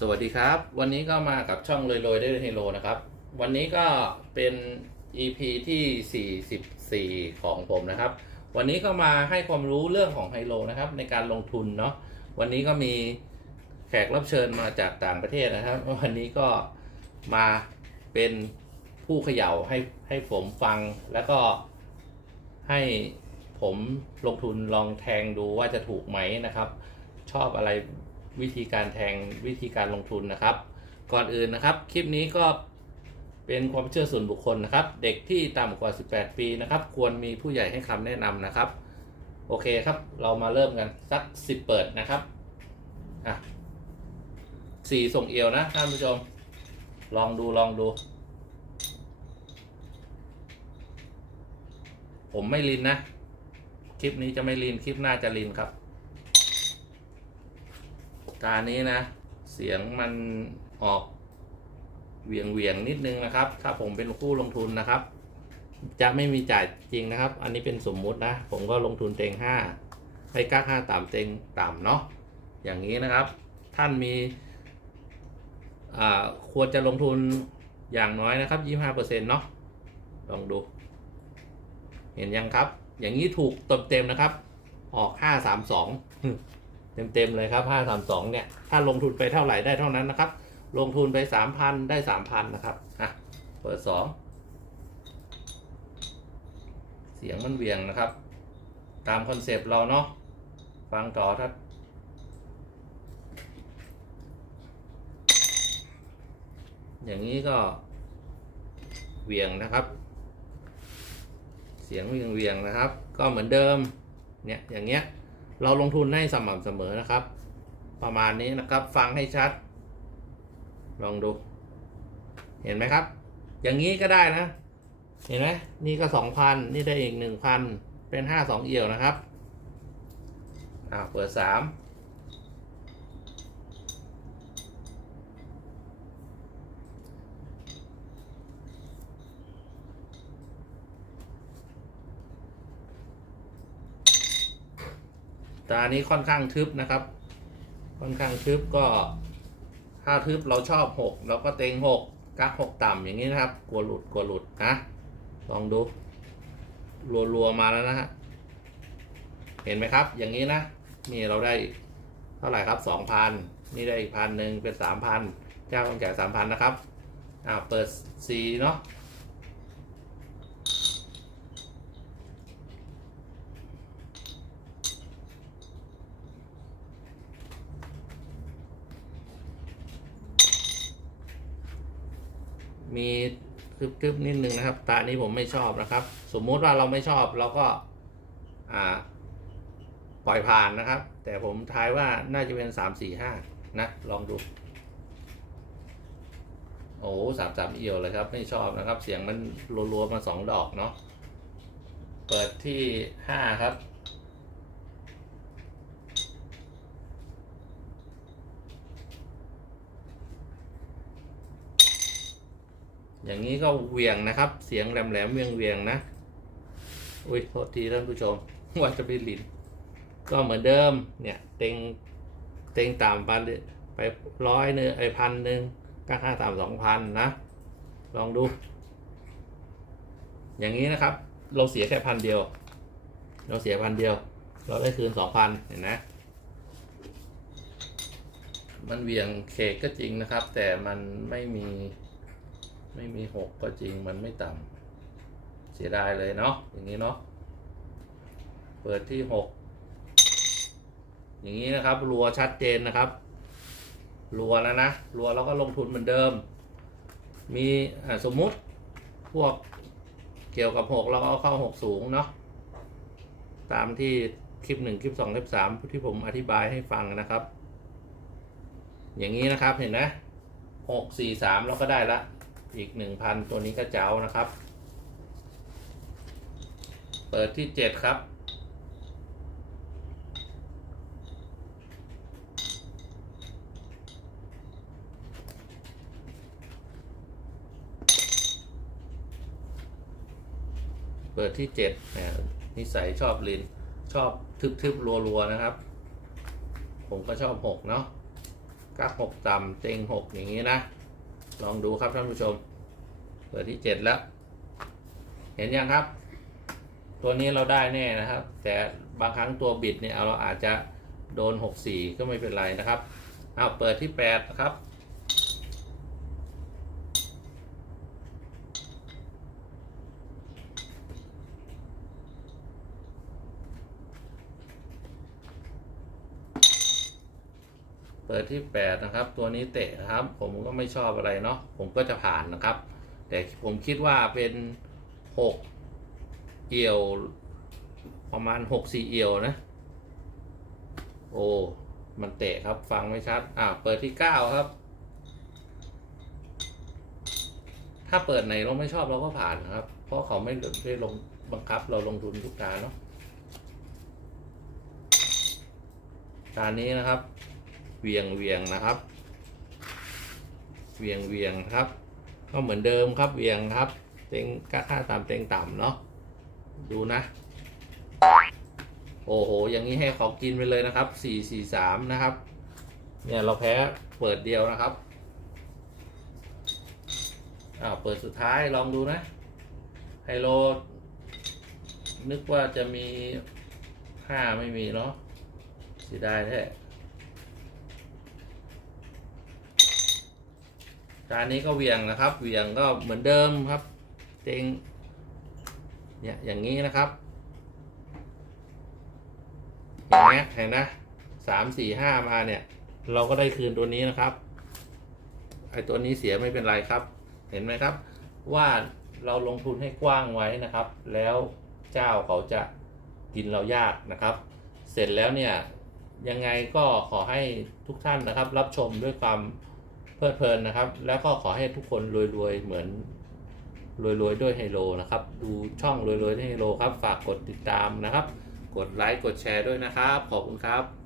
สวัสดีครับ วันนี้ก็มากับช่องลอยๆได้เฮโลนะครับ วันนี้ก็เป็น EP ที่ 44 ของผมนะครับ วันนี้ก็มาให้ความรู้เรื่องของไฮโลนะครับ ในการลงทุนเนาะวันนี้ก็มีแขกรับเชิญมาจากต่างประเทศนะครับ วันนี้ก็มาเป็นผู้เขย่าให้ให้ผมฟังแล้วก็ให้ผมลงทุนลองแทงดูว่าจะถูกไหมนะครับ ชอบอะไร วิธีการแทงวิธีการลงทุนนะครับ ก่อนอื่นนะครับ คลิปนี้ก็เป็นความเชื่อส่วนบุคคลนะครับ เด็กที่ต่ำกว่า 18 ปีนะครับ ควรมีผู้ใหญ่ให้คำแนะนำนะครับ โอเคครับ เรามาเริ่มกันสัก 10 เปิดนะครับอะสี่ส่งเอียวนะท่านผู้ชม ลองดูลองดู ผมไม่ลินนะ คลิปนี้จะไม่ลินคลิปหน้าจะลินครับ ตานี้นะ เสียงมันออกเวียงเวียงๆนิดนึงนะครับ ถ้าผมเป็นผู้ลงทุนนะครับ จะไม่มีจ่ายจริงนะครับ อันนี้เป็นสมมุตินะ ผมก็ลงทุนเต็งห้าไปกักห้าต่ำเต็งต่ำเนาะอย่างนี้นะครับ ท่านมีควรจะลงทุนอย่างน้อยนะครับยี่ห้าเปอร์เซ็นต์เนาะลองดู เห็นยังครับ อย่างนี้ถูกเต็มเต็มๆนะครับ ออกห้าสามสอง เต็มๆเลยครับห้าสามสองเนี่ย ถ้าลงทุนไปเท่าไหร่ได้เท่านั้นนะครับ ลงทุนไปสามพันได้สามพันนะครับอะเปิดสองเสียงมันเวียงนะครับ ตามคอนเซปต์เราเนาะ ฟังต่อถ้าอย่างนี้ก็เวียงนะครับ เสียงเวียงเวียงนะครับ ก็เหมือนเดิม เนี่ย อย่างเงี้ย เราลงทุนให้สม่ำเสมอนะครับ ประมาณนี้นะครับฟังให้ชัด ลองดู เห็นไหมครับ อย่างนี้ก็ได้นะ เห็นไหมนี่ก็สองพันนี่ได้อีกหนึ่งพันเป็นห้าสองเอี่ยวนะครับอ่าเปิดสาม ตานี้ค่อนข้างทึบนะครับ ค่อนข้างทึบก็ถ้าทึบเราชอบหกเราก็เต็งหกกักหกต่ำอย่างนี้นะครับ กลัวหลุดกลัวหลุดนะลองดูรัวๆมาแล้วนะฮะเห็นไหมครับ อย่างนี้นะนี่เราได้เท่าไหร่ครับสองพันนี่ได้อีกพันหนึ่งเป็นสามพันเจ้าต้องจ่ายสามพันนะครับอ่าเปิดสีเนาะ มีทึบๆนิดนึงนะครับ ตานี้ผมไม่ชอบนะครับ สมมุติว่าเราไม่ชอบเราก็อ่าปล่อยผ่านนะครับ แต่ผมทายว่าน่าจะเป็นสามสี่ห้านะลองดูโอ้สามสามเอียวเลยครับ ไม่ชอบนะครับ เสียงมันรัวๆมาสองดอกเนาะเปิดที่ห้าครับ อย่างนี้ก็เวียงนะครับ เสียงแหลมๆเวียงเวียงนะ อุ้ยโทษทีท่านผู้ชมว่าจะไปลินก็เหมือนเดิมเนี่ยเต็งเต็งต่ำไปไปร้อยหนึ่งไอพันหนึ่งก็ค่าต่ำสองพันนะ ลองดู อย่างนี้นะครับ เราเสียแค่พันเดียว เราเสียพันเดียว เราได้คืนสองพันเห็นนะมันเวียงเคกก็จริงนะครับ แต่มันไม่มี ไม่มีหกก็จริงมันไม่ต่ำเสียดายเลยเนาะอย่างนี้เนาะเปิดที่หกอย่างนี้นะครับรัวชัดเจนนะครับรัวแล้วนะรัวแล้วก็ลงทุนเหมือนเดิม มีสมมุติพวกเกี่ยวกับหกเราก็เอาเข้าหกสูงเนาะตามที่คลิปหนึ่งคลิปสองคลิปสามที่ผมอธิบายให้ฟังนะครับ อย่างนี้นะครับเห็นไหมหกสี่สามเราก็ได้ละ อีกหนึ่งพันตัวนี้ก็เจ้านะครับ เปิดที่เจ็ดครับ เปิดที่เจ็ดเนี่ยนิสัยชอบลินชอบทึบๆรัวๆนะครับ ผมก็ชอบหกเนาะกักหกต่ำเต็งหกอย่างนี้นะ ลองดูครับท่านผู้ชม เปิดที่เจ็ดแล้ว เห็นยังครับ ตัวนี้เราได้แน่นะครับ แต่บางครั้งตัวบิดเนี่ยเราอาจจะโดนหกสี่ก็ไม่เป็นไรนะครับเอาเปิดที่แปดนะครับ เปิดที่แปดนะครับ ตัวนี้เตะครับ ผมก็ไม่ชอบอะไรเนาะผมก็จะผ่านนะครับ แต่ผมคิดว่าเป็นหกเอี่ยว ประมาณหกสี่เอี่ยวนะ โอ้มันเตะครับฟังไม่ชัดอ่าเปิดที่เก้าครับ ถ้าเปิดไหนเราไม่ชอบเราก็ผ่านนะครับ เพราะเขาไม่ได้ลงบังคับเราลงทุนทุกการเนาะการนี้นะครับ เวียงเวียงนะครับ เวียงเวียงครับ ก็เหมือนเดิมครับเวียงครับ เต็งค่าตามเต็งต่ำเนาะดูนะ โอ้โห อย่างนี้ให้เขากินไปเลยนะครับสี่สี่สามนะครับ เนี่ยเราแพ้เปิดเดียวนะครับอ้าวเปิดสุดท้ายลองดูนะไฮโล นึกว่าจะมีห้าไม่มีเนาะเสียดายแท้ จานนี้ก็เวียงนะครับ เวียงก็เหมือนเดิมครับ เต็งเนี่ยอย่างนี้นะครับอย่างเงี้ยเห็นนะสามสี่ห้ามาเนี่ย เราก็ได้คืนตัวนี้นะครับไอตัวนี้เสียไม่เป็นไรครับ เห็นไหมครับ ว่าเราลงทุนให้กว้างไว้นะครับ แล้วเจ้าเขาจะกินเรายากนะครับ เสร็จแล้วเนี่ยยังไงก็ขอให้ทุกท่านนะครับ รับชมด้วยความ เพลิดเพลินนะครับ แล้วก็ขอให้ทุกคนรวยๆเหมือนรวยๆด้วยไฮโลนะครับ ดูช่องรวยๆด้วยไฮโลครับ ฝากกดติดตามนะครับ กดไลค์กดแชร์ด้วยนะครับ ขอบคุณครับ